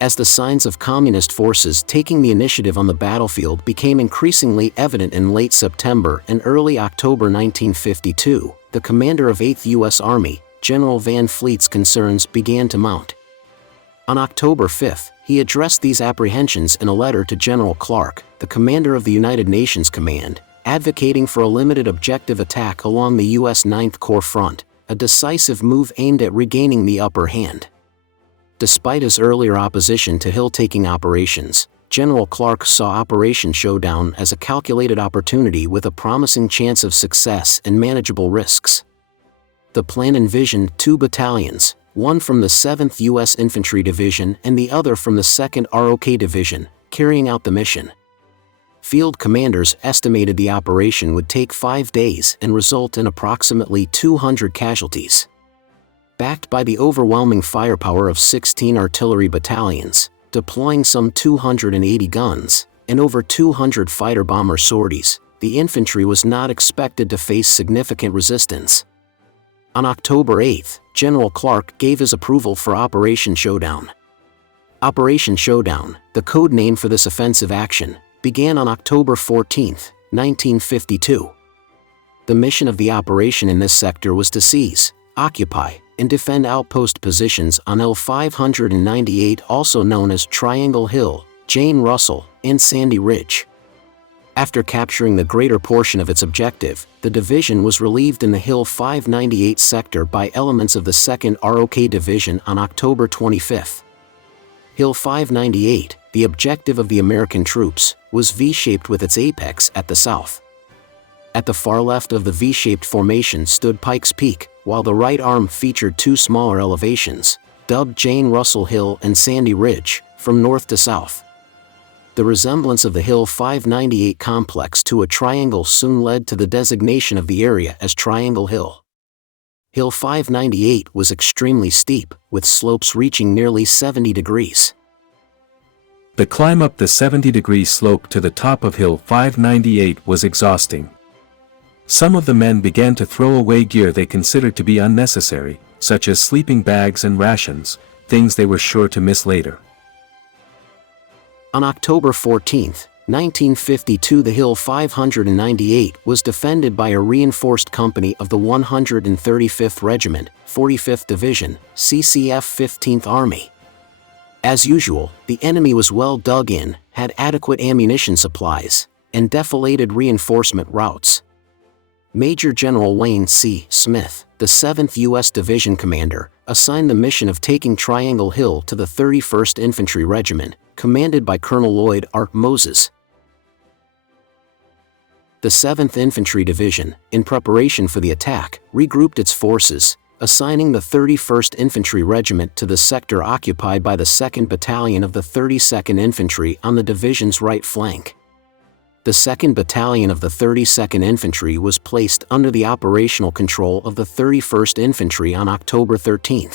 As the signs of communist forces taking the initiative on the battlefield became increasingly evident in late September and early October 1952, the commander of 8th U.S. Army, General Van Fleet's concerns began to mount. On October 5, he addressed these apprehensions in a letter to General Clark, the commander of the United Nations Command, advocating for a limited objective attack along the U.S. 9th Corps front, a decisive move aimed at regaining the upper hand. Despite his earlier opposition to hill-taking operations, General Clark saw Operation SHOWDOWN as a calculated opportunity with a promising chance of success and manageable risks. The plan envisioned 2 battalions, one from the 7th U.S. Infantry Division and the other from the 2nd ROK Division, carrying out the mission. Field commanders estimated the operation would take 5 days and result in approximately 200 casualties. Backed by the overwhelming firepower of 16 artillery battalions, deploying some 280 guns, and over 200 fighter-bomber sorties, the infantry was not expected to face significant resistance. On October 8, General Clark gave his approval for Operation SHOWDOWN. Operation SHOWDOWN, the code name for this offensive action, began on October 14, 1952. The mission of the operation in this sector was to seize, occupy, and defend outpost positions on Hill 598, also known as Triangle Hill, Jane Russell, and Sandy Ridge. After capturing the greater portion of its objective, the division was relieved in the Hill 598 sector by elements of the 2nd ROK Division on October 25. Hill 598, the objective of the American troops, was V-shaped with its apex at the south. At the far left of the V-shaped formation stood Pikes Peak, while the right arm featured 2 smaller elevations, dubbed Jane Russell Hill and Sandy Ridge, from north to south. The resemblance of the Hill 598 complex to a triangle soon led to the designation of the area as Triangle Hill. Hill 598 was extremely steep, with slopes reaching nearly 70 degrees. The climb up the 70-degree slope to the top of Hill 598 was exhausting. Some of the men began to throw away gear they considered to be unnecessary, such as sleeping bags and rations, things they were sure to miss later. On October 14, 1952, the Hill 598 was defended by a reinforced company of the 135th Regiment, 45th Division, CCF 15th Army. As usual, the enemy was well dug in, had adequate ammunition supplies, and defilated reinforcement routes. Major General Wayne C. Smith, the 7th U.S. Division commander, assigned the mission of taking Triangle Hill to the 31st Infantry Regiment, commanded by Colonel Lloyd R. Moses. The 7th Infantry Division, in preparation for the attack, regrouped its forces, assigning the 31st Infantry Regiment to the sector occupied by the 2nd Battalion of the 32nd Infantry on the division's right flank. The 2nd Battalion of the 32nd Infantry was placed under the operational control of the 31st Infantry on October 13.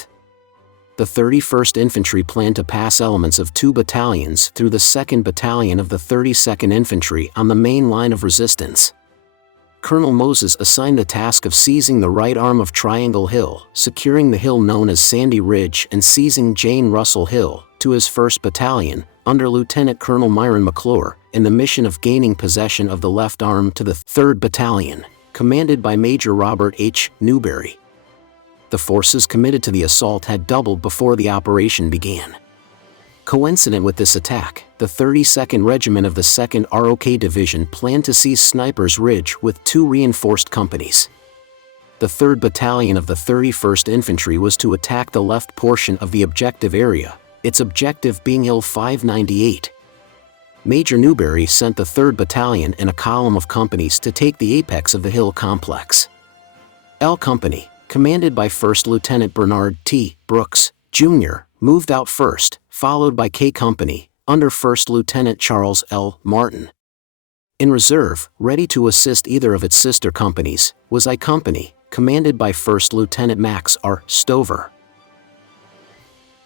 The 31st Infantry planned to pass elements of 2 battalions through the 2nd Battalion of the 32nd Infantry on the main line of resistance. Colonel Moses assigned the task of seizing the right arm of Triangle Hill, securing the hill known as Sandy Ridge, and seizing Jane Russell Hill, to his 1st Battalion, under Lieutenant Colonel Myron McClure, in the mission of gaining possession of the left arm to the 3rd Battalion, commanded by Major Robert H. Newberry. The forces committed to the assault had doubled before the operation began. Coincident with this attack, the 32nd Regiment of the 2nd ROK Division planned to seize Sniper's Ridge with 2 reinforced companies. The 3rd Battalion of the 31st Infantry was to attack the left portion of the objective area, its objective being Hill 598. Major Newberry sent the 3rd Battalion in a column of companies to take the apex of the hill complex. L Company, commanded by 1st Lieutenant Bernard T. Brooks, Jr., moved out first, followed by K Company, under 1st Lieutenant Charles L. Martin. In reserve, ready to assist either of its sister companies, was I Company, commanded by 1st Lieutenant Max R. Stover.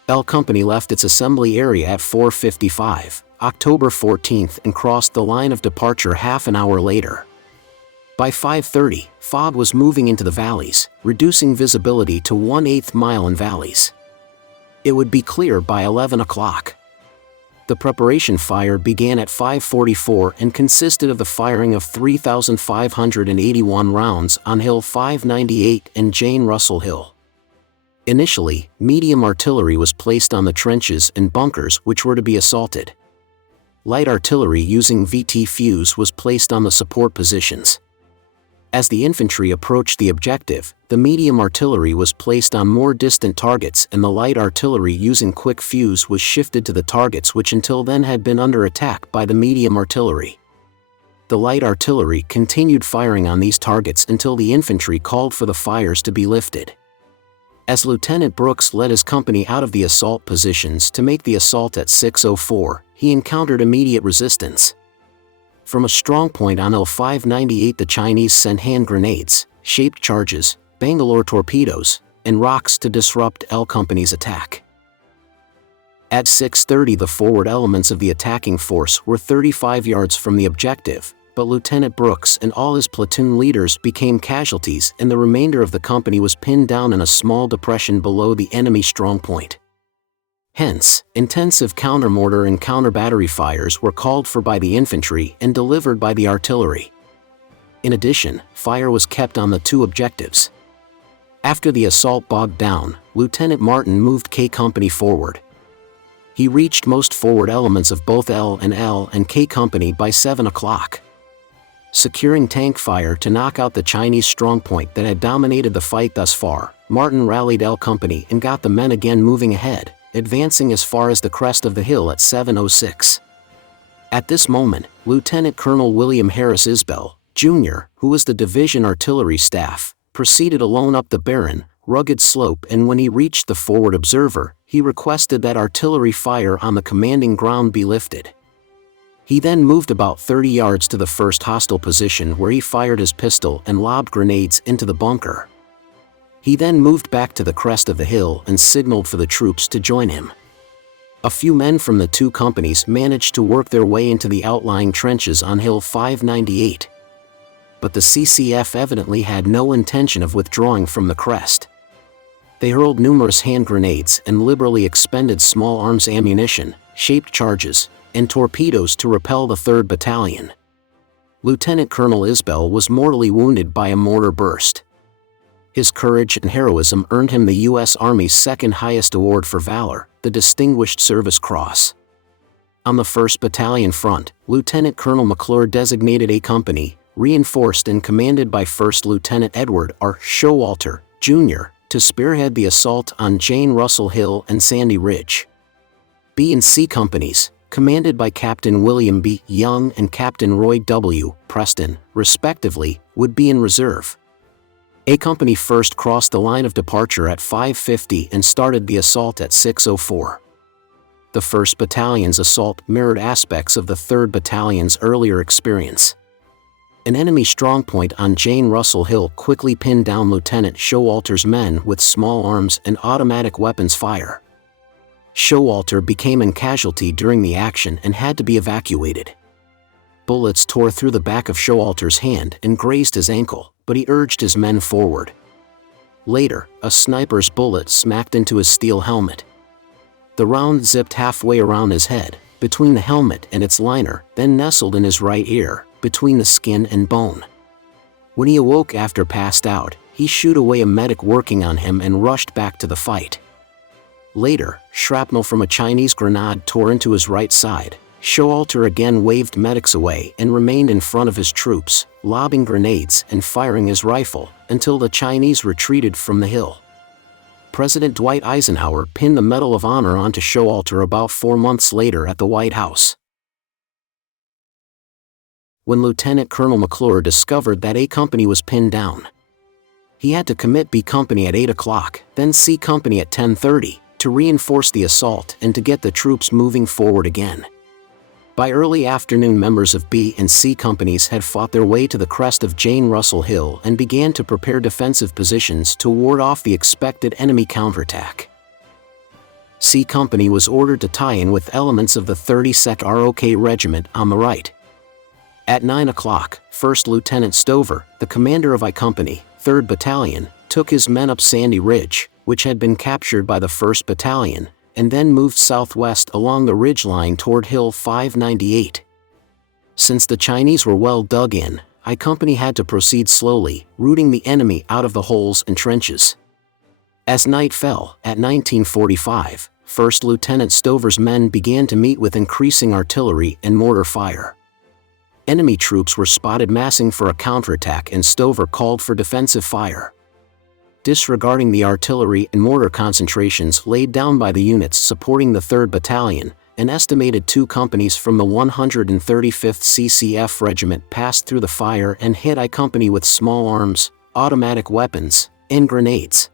L Company left its assembly area at 4:55, October 14, and crossed the line of departure half an hour later. By 5:30, fog was moving into the valleys, reducing visibility to 1/8 mile in valleys. It would be clear by 11 o'clock. The preparation fire began at 5:44 and consisted of the firing of 3,581 rounds on Hill 598 and Jane Russell Hill. Initially, medium artillery was placed on the trenches and bunkers which were to be assaulted. Light artillery using VT fuse was placed on the support positions. As the infantry approached the objective, the medium artillery was placed on more distant targets and the light artillery using quick fuse was shifted to the targets which until then had been under attack by the medium artillery. The light artillery continued firing on these targets until the infantry called for the fires to be lifted. As Lieutenant Brooks led his company out of the assault positions to make the assault at 6:04, he encountered immediate resistance. From a strong point on L-598 the Chinese sent hand grenades, shaped charges, Bangalore torpedoes, and rocks to disrupt L Company's attack. At 6:30 the forward elements of the attacking force were 35 yards from the objective, but Lieutenant Brooks and all his platoon leaders became casualties and the remainder of the company was pinned down in a small depression below the enemy strongpoint. Hence, intensive countermortar and counter-battery fires were called for by the infantry and delivered by the artillery. In addition, fire was kept on the two objectives. After the assault bogged down, Lieutenant Martin moved K Company forward. He reached most forward elements of both L and K Company by 7 o'clock. Securing tank fire to knock out the Chinese strongpoint that had dominated the fight thus far, Martin rallied L Company and got the men again moving ahead, advancing as far as the crest of the hill at 7:06. At this moment, Lieutenant Colonel William Harris Isbell, Jr., who was the division artillery staff, proceeded alone up the barren, rugged slope and when he reached the forward observer, he requested that artillery fire on the commanding ground be lifted. He then moved about 30 yards to the first hostile position where he fired his pistol and lobbed grenades into the bunker. He then moved back to the crest of the hill and signaled for the troops to join him. A few men from the two companies managed to work their way into the outlying trenches on Hill 598. But the CCF evidently had no intention of withdrawing from the crest. They hurled numerous hand grenades and liberally expended small arms ammunition, shaped charges, and torpedoes to repel the 3rd Battalion. Lieutenant Colonel Isbell was mortally wounded by a mortar burst. His courage and heroism earned him the U.S. Army's second highest award for valor, the Distinguished Service Cross. On the 1st Battalion front, Lieutenant Colonel McClure designated A Company, reinforced and commanded by 1st Lieutenant Edward R. Showalter, Jr., to spearhead the assault on Jane Russell Hill and Sandy Ridge. B and C Companies, commanded by Captain William B. Young and Captain Roy W. Preston, respectively, would be in reserve. A Company first crossed the line of departure at 5:50 and started the assault at 6:04. The 1st Battalion's assault mirrored aspects of the 3rd Battalion's earlier experience. An enemy strongpoint on Jane Russell Hill quickly pinned down Lieutenant Showalter's men with small arms and automatic weapons fire. Showalter became a casualty during the action and had to be evacuated. Bullets tore through the back of Showalter's hand and grazed his ankle, but he urged his men forward. Later, a sniper's bullet smacked into his steel helmet. The round zipped halfway around his head, between the helmet and its liner, then nestled in his right ear, between the skin and bone. When he awoke after passed out, he shooed away a medic working on him and rushed back to the fight. Later, shrapnel from a Chinese grenade tore into his right side. Showalter again waved medics away and remained in front of his troops, lobbing grenades and firing his rifle, until the Chinese retreated from the hill. President Dwight Eisenhower pinned the Medal of Honor onto Showalter about 4 months later at the White House. When Lieutenant Colonel McClure discovered that A Company was pinned down, he had to commit B Company at 8 o'clock, then C Company at 10:30, to reinforce the assault and to get the troops moving forward again. By early afternoon, members of B and C Companies had fought their way to the crest of Jane Russell Hill and began to prepare defensive positions to ward off the expected enemy counterattack. C Company was ordered to tie in with elements of the 32nd ROK Regiment on the right. At 9 o'clock, 1st Lieutenant Stover, the commander of I Company, 3rd Battalion, took his men up Sandy Ridge, which had been captured by the 1st Battalion, and then moved southwest along the ridgeline toward Hill 598. Since the Chinese were well dug in, I Company had to proceed slowly, rooting the enemy out of the holes and trenches. As night fell, at 1945, 1st Lieutenant Stover's men began to meet with increasing artillery and mortar fire. Enemy troops were spotted massing for a counterattack, and Stover called for defensive fire. Disregarding the artillery and mortar concentrations laid down by the units supporting the 3rd Battalion, an estimated 2 companies from the 135th CCF Regiment passed through the fire and hit I Company with small arms, automatic weapons, and grenades.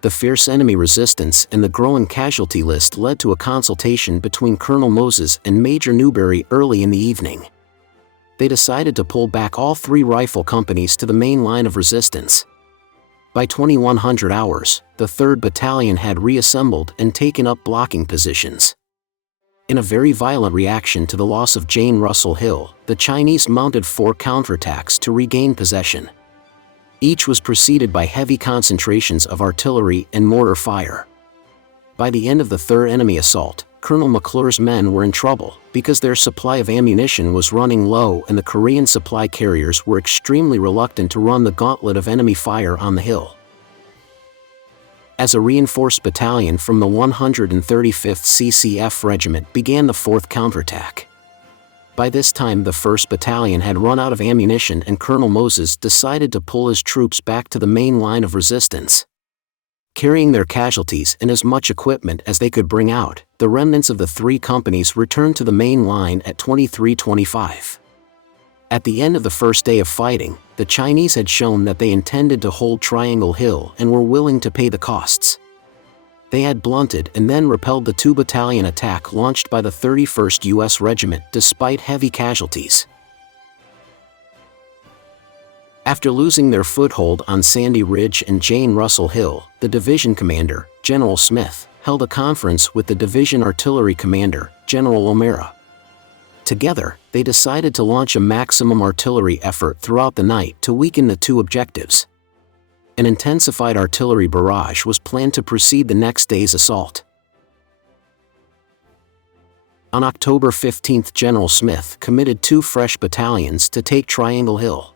The fierce enemy resistance and the growing casualty list led to a consultation between Colonel Moses and Major Newberry early in the evening. They decided to pull back all 3 rifle companies to the main line of resistance. By 2100 hours, the 3rd Battalion had reassembled and taken up blocking positions. In a very violent reaction to the loss of Jane Russell Hill, the Chinese mounted 4 counterattacks to regain possession. Each was preceded by heavy concentrations of artillery and mortar fire. By the end of the 3rd enemy assault, Colonel McClure's men were in trouble because their supply of ammunition was running low and the Korean supply carriers were extremely reluctant to run the gauntlet of enemy fire on the hill. As a reinforced battalion from the 135th CCF Regiment began the 4th counterattack. By this time the 1st Battalion had run out of ammunition and Colonel Moses decided to pull his troops back to the main line of resistance. Carrying their casualties and as much equipment as they could bring out, the remnants of the 3 companies returned to the main line at 23:25. At the end of the first day of fighting, the Chinese had shown that they intended to hold Triangle Hill and were willing to pay the costs. They had blunted and then repelled the 2-battalion attack launched by the 31st U.S. Regiment despite heavy casualties. After losing their foothold on Sandy Ridge and Jane Russell Hill, the division commander, General Smith, held a conference with the division artillery commander, General O'Mara. Together, they decided to launch a maximum artillery effort throughout the night to weaken the 2 objectives. An intensified artillery barrage was planned to precede the next day's assault. On October 15, General Smith committed 2 fresh battalions to take Triangle Hill.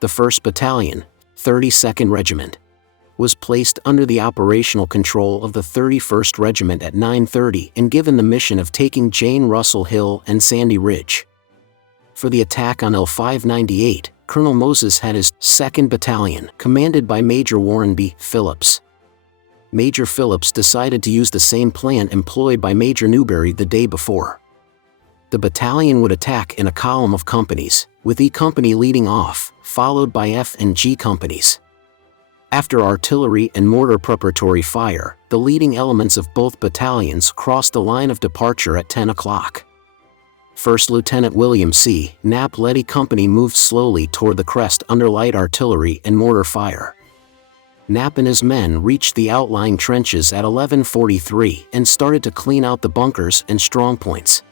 The 1st Battalion, 32nd Regiment, was placed under the operational control of the 31st Regiment at 9:30 and given the mission of taking Jane Russell Hill and Sandy Ridge. For the attack on L 598, Colonel Moses had his 2nd Battalion, commanded by Major Warren B. Phillips. Major Phillips decided to use the same plan employed by Major Newberry the day before. The battalion would attack in a column of companies, with E Company leading off, followed by F and G companies. After artillery and mortar preparatory fire, the leading elements of both battalions crossed the line of departure at 10 o'clock. 1st Lieutenant William C. Knapp led E Company moved slowly toward the crest under light artillery and mortar fire. Knapp and his men reached the outlying trenches at 11:43 and started to clean out the bunkers and strongpoints.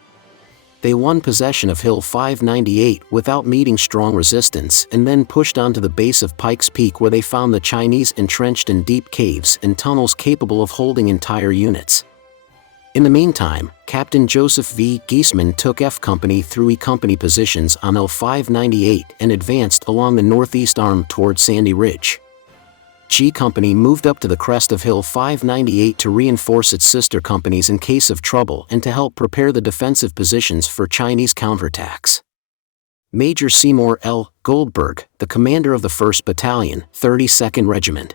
They won possession of Hill 598 without meeting strong resistance and then pushed on to the base of Pikes Peak, where they found the Chinese entrenched in deep caves and tunnels capable of holding entire units. In the meantime, Captain Joseph V. Giesman took F Company through E Company positions on L 598 and advanced along the northeast arm toward Sandy Ridge. G Company moved up to the crest of Hill 598 to reinforce its sister companies in case of trouble and to help prepare the defensive positions for Chinese counterattacks. Major Seymour L. Goldberg, the commander of the 1st Battalion, 32nd Regiment,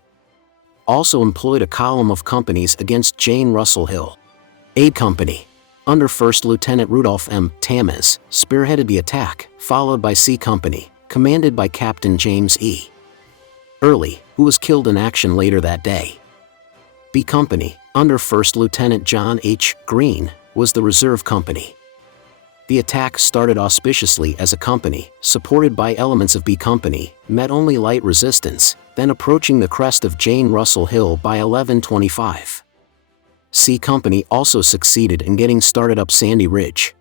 also employed a column of companies against Jane Russell Hill. A Company, under 1st Lieutenant Rudolph M. Tamez, spearheaded the attack, followed by C Company, commanded by Captain James E. Early, who was killed in action later that day. B Company, under 1st Lieutenant John H. Green, was the reserve company. The attack started auspiciously as a company, supported by elements of B Company, met only light resistance, then approaching the crest of Jane Russell Hill by 11:25. C Company also succeeded in getting started up Sandy Ridge.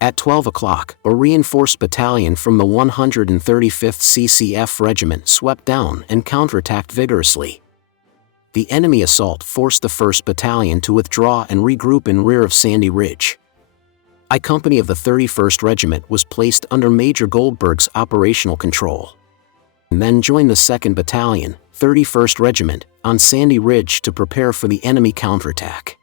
At 12 o'clock, a reinforced battalion from the 135th CCF Regiment swept down and counterattacked vigorously. the enemy assault forced the 1st Battalion to withdraw and regroup in rear of Sandy Ridge. I Company of the 31st Regiment was placed under Major Goldberg's operational control, and then joined the 2nd Battalion, 31st Regiment, on Sandy Ridge to prepare for the enemy counterattack.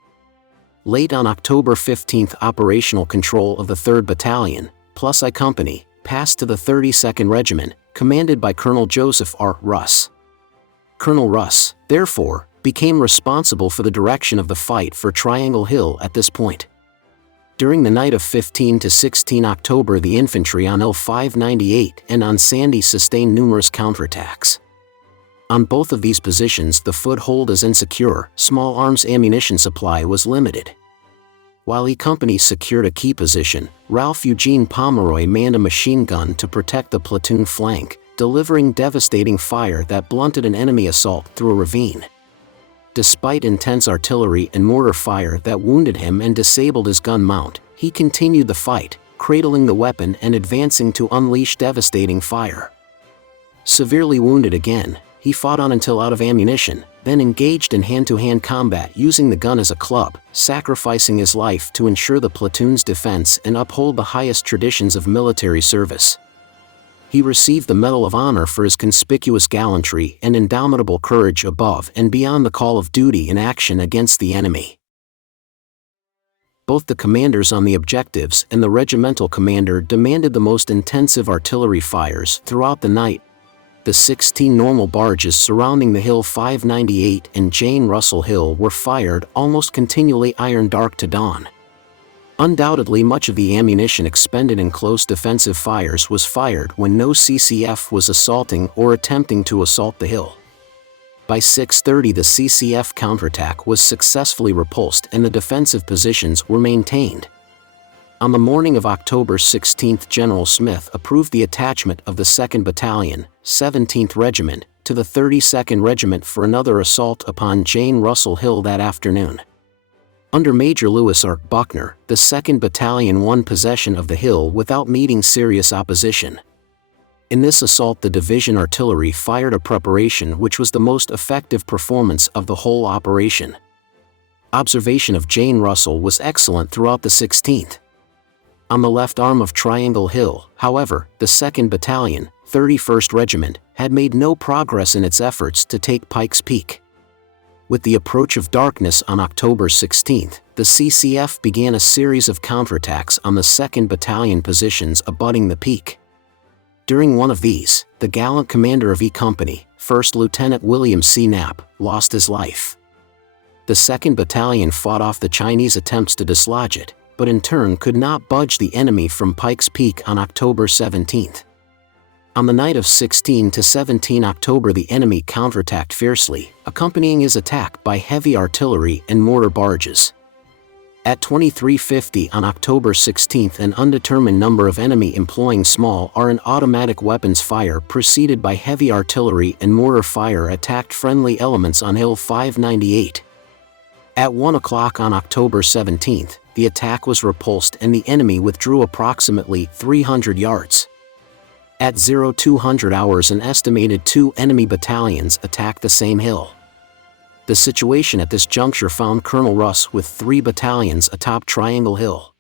Late on October 15, operational control of the 3rd Battalion, plus I Company, passed to the 32nd Regiment, commanded by Colonel Joseph R. Russ. Colonel Russ, therefore, became responsible for the direction of the fight for Triangle Hill at this point. During the night of 15 to 16 October, the infantry on Hill 598 and on Sandy sustained numerous counterattacks. On both of these positions, the foothold is insecure, small arms ammunition supply was limited. While E Company secured a key position, Ralph Eugene Pomeroy manned a machine gun to protect the platoon flank, delivering devastating fire that blunted an enemy assault through a ravine. Despite intense artillery and mortar fire that wounded him and disabled his gun mount, he continued the fight, cradling the weapon and advancing to unleash devastating fire. Severely wounded again, he fought on until out of ammunition, then engaged in hand-to-hand combat using the gun as a club, sacrificing his life to ensure the platoon's defense and uphold the highest traditions of military service. He received the Medal of Honor for his conspicuous gallantry and indomitable courage above and beyond the call of duty in action against the enemy. Both the commanders on the objectives and the regimental commander demanded the most intensive artillery fires throughout the night. The 16 normal barges surrounding the Hill 598 and Jane Russell Hill were fired almost continually iron dark to dawn. Undoubtedly, much of the ammunition expended in close defensive fires was fired when no CCF was assaulting or attempting to assault the hill. By 6:30, the CCF counterattack was successfully repulsed and the defensive positions were maintained. On the morning of October 16, General Smith approved the attachment of the 2nd Battalion, 17th Regiment, to the 32nd Regiment for another assault upon Jane Russell Hill that afternoon. Under Major Lewis R. Buckner, the 2nd Battalion won possession of the hill without meeting serious opposition. In this assault, the division artillery fired a preparation which was the most effective performance of the whole operation. Observation of Jane Russell was excellent throughout the 16th. On the left arm of Triangle Hill, however, the 2nd Battalion, 31st Regiment, had made no progress in its efforts to take Pikes Peak. With the approach of darkness on October 16, the CCF began a series of counterattacks on the 2nd Battalion positions abutting the peak. During one of these, the gallant commander of E Company, 1st Lieutenant William C. Knapp, lost his life. The 2nd Battalion fought off the Chinese attempts to dislodge it, but in turn could not budge the enemy from Pikes Peak on October 17. On the night of 16 to 17 October, the enemy counterattacked fiercely, accompanying his attack by heavy artillery and mortar barges. At 23:50 on October 16, an undetermined number of enemy employing small and automatic weapons fire preceded by heavy artillery and mortar fire attacked friendly elements on Hill 598. At 1 o'clock on October 17, the attack was repulsed and the enemy withdrew approximately 300 yards. At 0200 hours, an estimated 2 enemy battalions attacked the same hill. The situation at this juncture found Colonel Russ with 3 battalions atop Triangle Hill.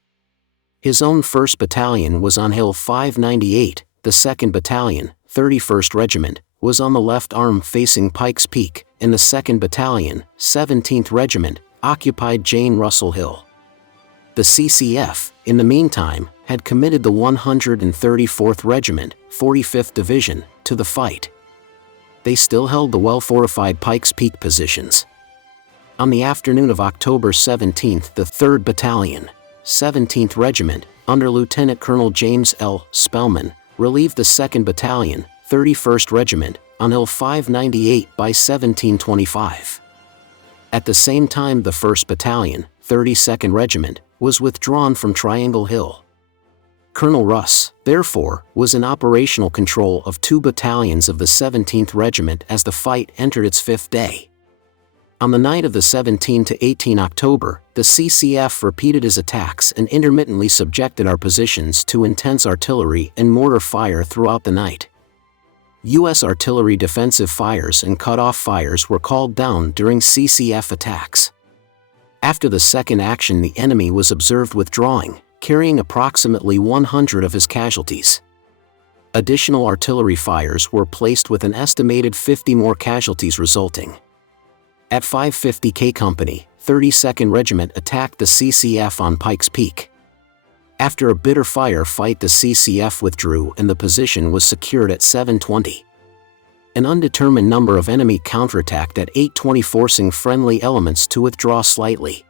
His own 1st Battalion was on Hill 598, the 2nd Battalion, 31st Regiment, was on the left arm facing Pikes Peak, and the 2nd Battalion, 17th Regiment, occupied Jane Russell Hill. The CCF, in the meantime, had committed the 134th Regiment, 45th Division, to the fight. They still held the well-fortified Pikes Peak positions. On the afternoon of October 17, the 3rd Battalion, 17th Regiment, under Lieutenant Colonel James L. Spellman, relieved the 2nd Battalion, 31st Regiment, on Hill 598 by 1725. At the same time, the 1st Battalion, 32nd Regiment, was withdrawn from Triangle Hill. Colonel Russ, therefore, was in operational control of 2 battalions of the 17th Regiment as the fight entered its 5th day. On the night of the 17 to 18 October, the CCF repeated his attacks and intermittently subjected our positions to intense artillery and mortar fire throughout the night. U.S. artillery defensive fires and cut-off fires were called down during CCF attacks. After the second action, the enemy was observed withdrawing, carrying approximately 100 of his casualties. Additional artillery fires were placed with an estimated 50 more casualties resulting. At 5:50 K Company, 32nd Regiment attacked the CCF on Pikes Peak. After a bitter firefight, the CCF withdrew and the position was secured at 7:20. An undetermined number of enemy counterattacked at 8:20, forcing friendly elements to withdraw slightly.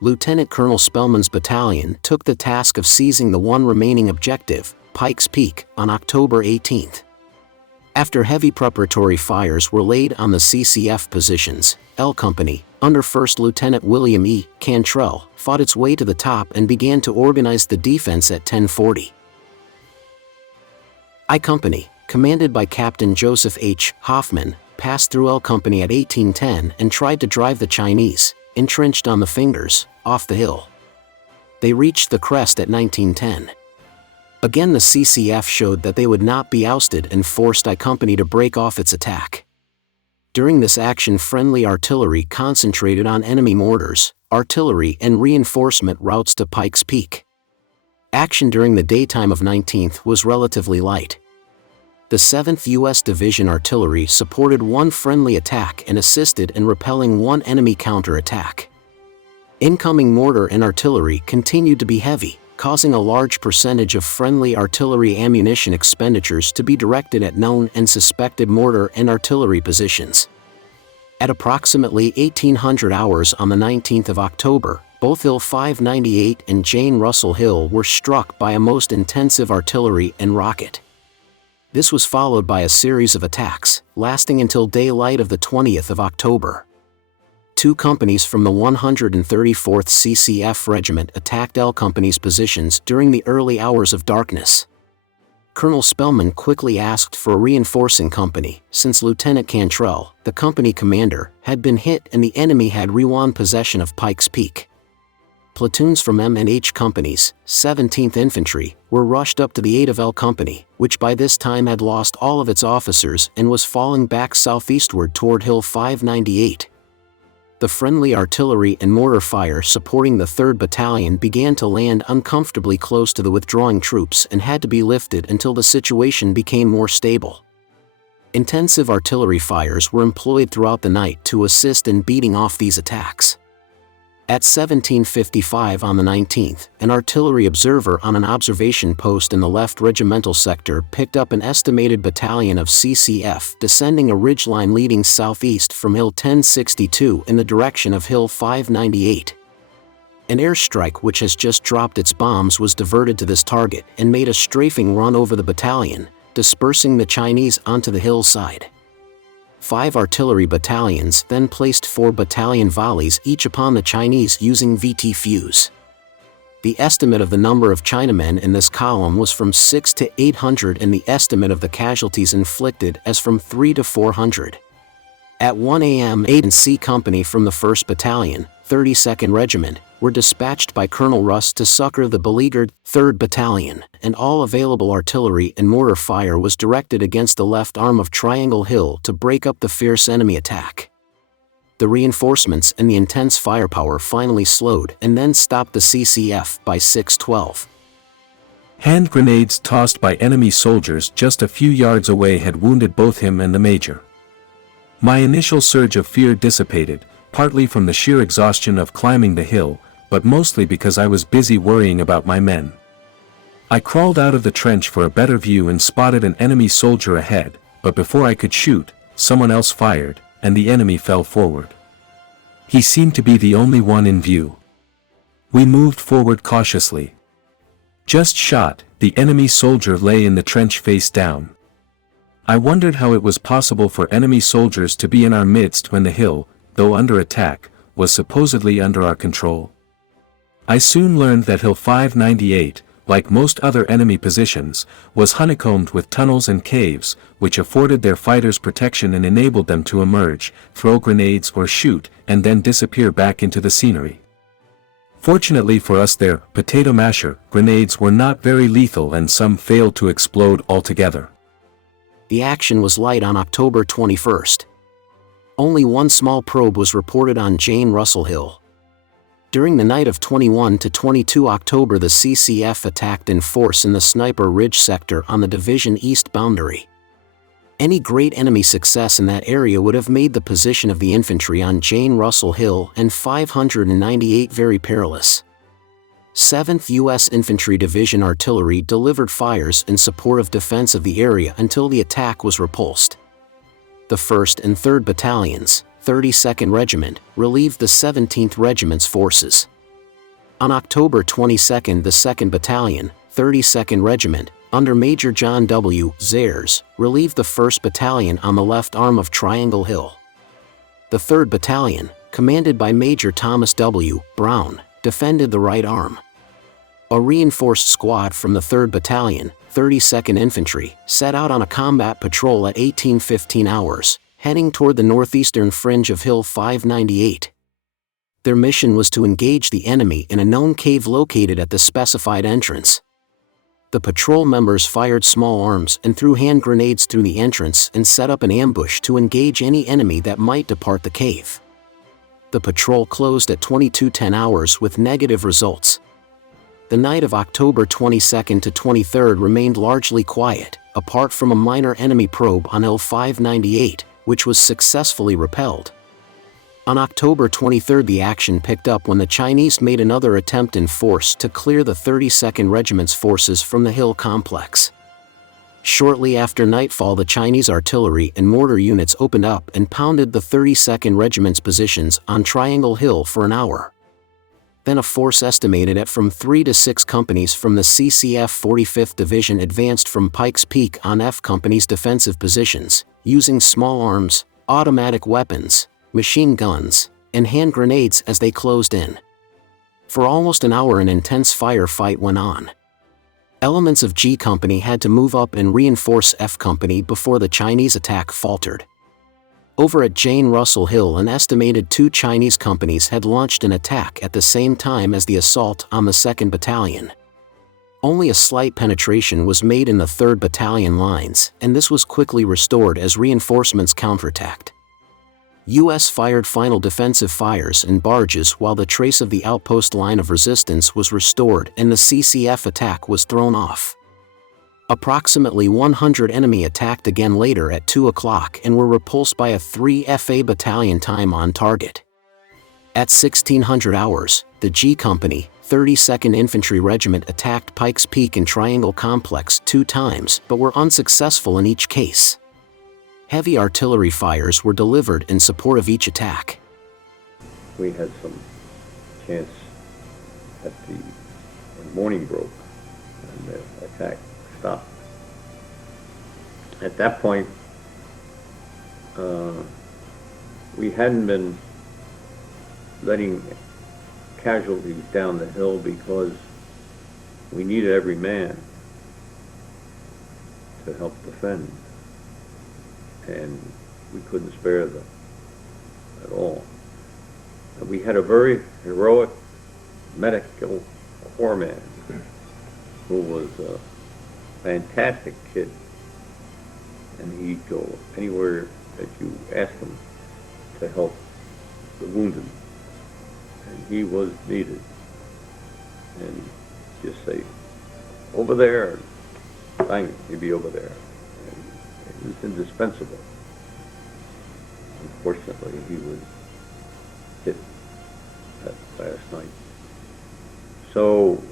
Lieutenant Colonel Spellman's battalion took the task of seizing the one remaining objective, Pikes Peak, on October 18. After heavy preparatory fires were laid on the CCF positions, L Company, under 1st Lieutenant William E. Cantrell, fought its way to the top and began to organize the defense at 10:40. I Company, commanded by Captain Joseph H. Hoffman, passed through L Company at 18:10 and tried to drive the Chinese, entrenched on the fingers, off the hill. They reached the crest at 19:10. Again, the CCF showed that they would not be ousted and forced I Company to break off its attack. During this action, friendly artillery concentrated on enemy mortars, artillery and reinforcement routes to Pikes Peak. Action during the daytime of 19th was relatively light. The 7th U.S. Division Artillery supported one friendly attack and assisted in repelling one enemy counterattack. Incoming mortar and artillery continued to be heavy, causing a large percentage of friendly artillery ammunition expenditures to be directed at known and suspected mortar and artillery positions. At approximately 1800 hours on the 19th of October, both Hill 598 and Jane Russell Hill were struck by a most intensive artillery and rocket. This was followed by a series of attacks, lasting until daylight of the 20th of October. Two companies from the 134th CCF Regiment attacked L Company's positions during the early hours of darkness. Colonel Spellman quickly asked for a reinforcing company, since Lieutenant Cantrell, the company commander, had been hit and the enemy had rewon possession of Pikes Peak. Platoons from M and H companies, 17th Infantry, were rushed up to the aid of L Company, which by this time had lost all of its officers and was falling back southeastward toward Hill 598. The friendly artillery and mortar fire supporting the 3rd Battalion began to land uncomfortably close to the withdrawing troops and had to be lifted until the situation became more stable. Intensive artillery fires were employed throughout the night to assist in beating off these attacks. At 17:55 on the 19th, an artillery observer on an observation post in the left regimental sector picked up an estimated battalion of CCF descending a ridgeline leading southeast from Hill 1062 in the direction of Hill 598. An airstrike which has just dropped its bombs was diverted to this target and made a strafing run over the battalion, dispersing the Chinese onto the hillside. 5 artillery battalions then placed 4 battalion volleys each upon the Chinese using VT fuse. The estimate of the number of Chinamen in this column was from 6 to 800 and the estimate of the casualties inflicted as from 3 to 400. At 1 a.m. A and C Company from the 1st Battalion, 32nd Regiment, were dispatched by Colonel Russ to succor the beleaguered 3rd Battalion, and all available artillery and mortar fire was directed against the left arm of Triangle Hill to break up the fierce enemy attack. The reinforcements and the intense firepower finally slowed and then stopped the CCF by 6:12. Hand grenades tossed by enemy soldiers just a few yards away had wounded both him and the major. My initial surge of fear dissipated, partly from the sheer exhaustion of climbing the hill, but mostly because I was busy worrying about my men. I crawled out of the trench for a better view and spotted an enemy soldier ahead, but before I could shoot, someone else fired, and the enemy fell forward. He seemed to be the only one in view. We moved forward cautiously. Just shot, the enemy soldier lay in the trench face down. I wondered how it was possible for enemy soldiers to be in our midst when the hill, though under attack, was supposedly under our control. I soon learned that Hill 598, like most other enemy positions, was honeycombed with tunnels and caves, which afforded their fighters protection and enabled them to emerge, throw grenades or shoot, and then disappear back into the scenery. Fortunately for us, their potato masher grenades were not very lethal and some failed to explode altogether. The action was light on October 21. Only one small probe was reported on Jane Russell Hill. During the night of 21 to 22 October, the CCF attacked in force in the Sniper Ridge sector on the division east boundary. Any great enemy success in that area would have made the position of the infantry on Jane Russell Hill and 598 very perilous. 7th U.S. Infantry Division artillery delivered fires in support of defense of the area until the attack was repulsed. The 1st and 3rd Battalions, 32nd Regiment, relieved the 17th Regiment's forces. On October 22, the 2nd Battalion, 32nd Regiment, under Major John W. Zayres, relieved the 1st Battalion on the left arm of Triangle Hill. The 3rd Battalion, commanded by Major Thomas W. Brown, defended the right arm. A reinforced squad from the 3rd Battalion, 32nd Infantry, set out on a combat patrol at 18:15 hours, heading toward the northeastern fringe of Hill 598. Their mission was to engage the enemy in a known cave located at the specified entrance. The patrol members fired small arms and threw hand grenades through the entrance and set up an ambush to engage any enemy that might depart the cave. The patrol closed at 22:10 hours with negative results. The night of October 22nd to 23rd remained largely quiet, apart from a minor enemy probe on L598, which was successfully repelled. On October 23rd, the action picked up when the Chinese made another attempt in force to clear the 32nd Regiment's forces from the hill complex. Shortly after nightfall, the Chinese artillery and mortar units opened up and pounded the 32nd Regiment's positions on Triangle Hill for an hour. Then a force estimated at from 3 to 6 companies from the CCF 45th Division advanced from Pikes Peak on F Company's defensive positions, using small arms, automatic weapons, machine guns, and hand grenades as they closed in. For almost an hour, an intense firefight went on. Elements of G Company had to move up and reinforce F Company before the Chinese attack faltered. Over at Jane Russell Hill, an estimated 2 Chinese companies had launched an attack at the same time as the assault on the 2nd Battalion. Only a slight penetration was made in the 3rd Battalion lines, and this was quickly restored as reinforcements counterattacked. U.S. fired final defensive fires and barrages while the trace of the outpost line of resistance was restored and the CCF attack was thrown off. Approximately 100 enemy attacked again later at 2 o'clock and were repulsed by a 3 FA battalion time on target. At 1600 hours, the G Company, 32nd Infantry Regiment attacked Pikes Peak and Triangle Complex 2 times but were unsuccessful in each case. Heavy artillery fires were delivered in support of each attack. We had some chance when morning broke and the attack stopped. At that point, we hadn't been letting casualties down the hill because we needed every man to help defend, and we couldn't spare them at all. And we had a very heroic medical corpsman who was a fantastic kid, and he'd go anywhere that you asked him to help the wounded, and he was needed. And just say, over there, bang, he'd be over there. And it was indispensable. Unfortunately, he was hit that last night. So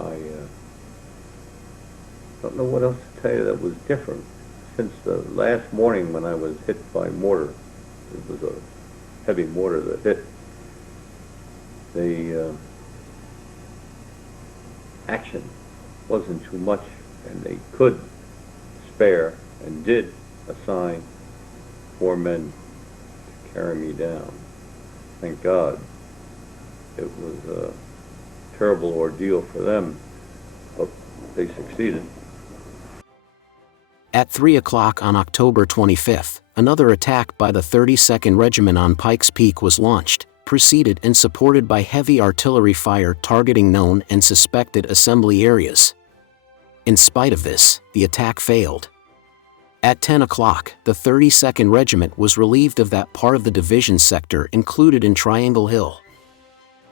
I don't know what else to tell you that was different since the last morning when I was hit by mortar. It was a heavy mortar that hit. The action wasn't too much, and they could spare and did assign 4 men to carry me down. Thank God. It was a terrible ordeal for them, but they succeeded. At 3 o'clock on October 25th, another attack by the 32nd Regiment on Pikes Peak was launched, preceded and supported by heavy artillery fire targeting known and suspected assembly areas. In spite of this, the attack failed. At 10 o'clock, the 32nd Regiment was relieved of that part of the division sector included in Triangle Hill.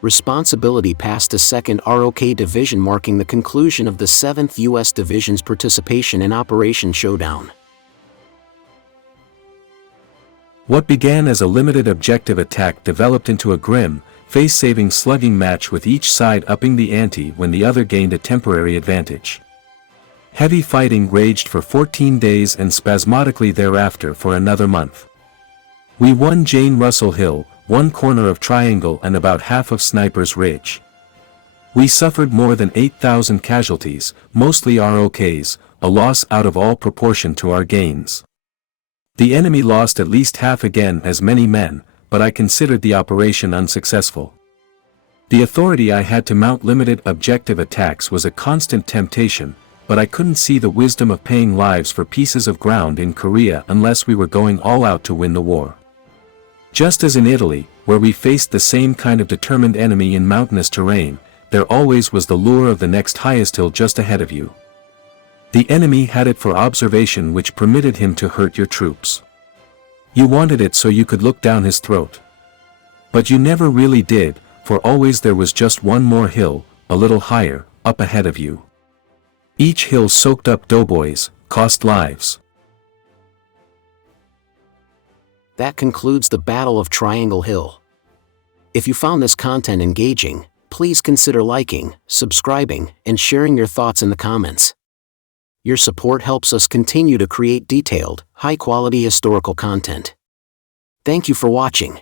Responsibility passed to 2nd ROK Division, marking the conclusion of the 7th U.S. Division's participation in Operation SHOWDOWN. What began as a limited objective attack developed into a grim, face-saving slugging match, with each side upping the ante when the other gained a temporary advantage. Heavy fighting raged for 14 days and spasmodically thereafter for another month. We won Jane Russell Hill, one corner of Triangle, and about half of Sniper's Ridge. We suffered more than 8,000 casualties, mostly ROKs, a loss out of all proportion to our gains. The enemy lost at least half again as many men, but I considered the operation unsuccessful. The authority I had to mount limited objective attacks was a constant temptation, but I couldn't see the wisdom of paying lives for pieces of ground in Korea unless we were going all out to win the war. Just as in Italy, where we faced the same kind of determined enemy in mountainous terrain, there always was the lure of the next highest hill just ahead of you. The enemy had it for observation, which permitted him to hurt your troops. You wanted it so you could look down his throat. But you never really did, for always there was just one more hill, a little higher, up ahead of you. Each hill soaked up doughboys, cost lives. That concludes the Battle of Triangle Hill. If you found this content engaging, please consider liking, subscribing, and sharing your thoughts in the comments. Your support helps us continue to create detailed, high-quality historical content. Thank you for watching.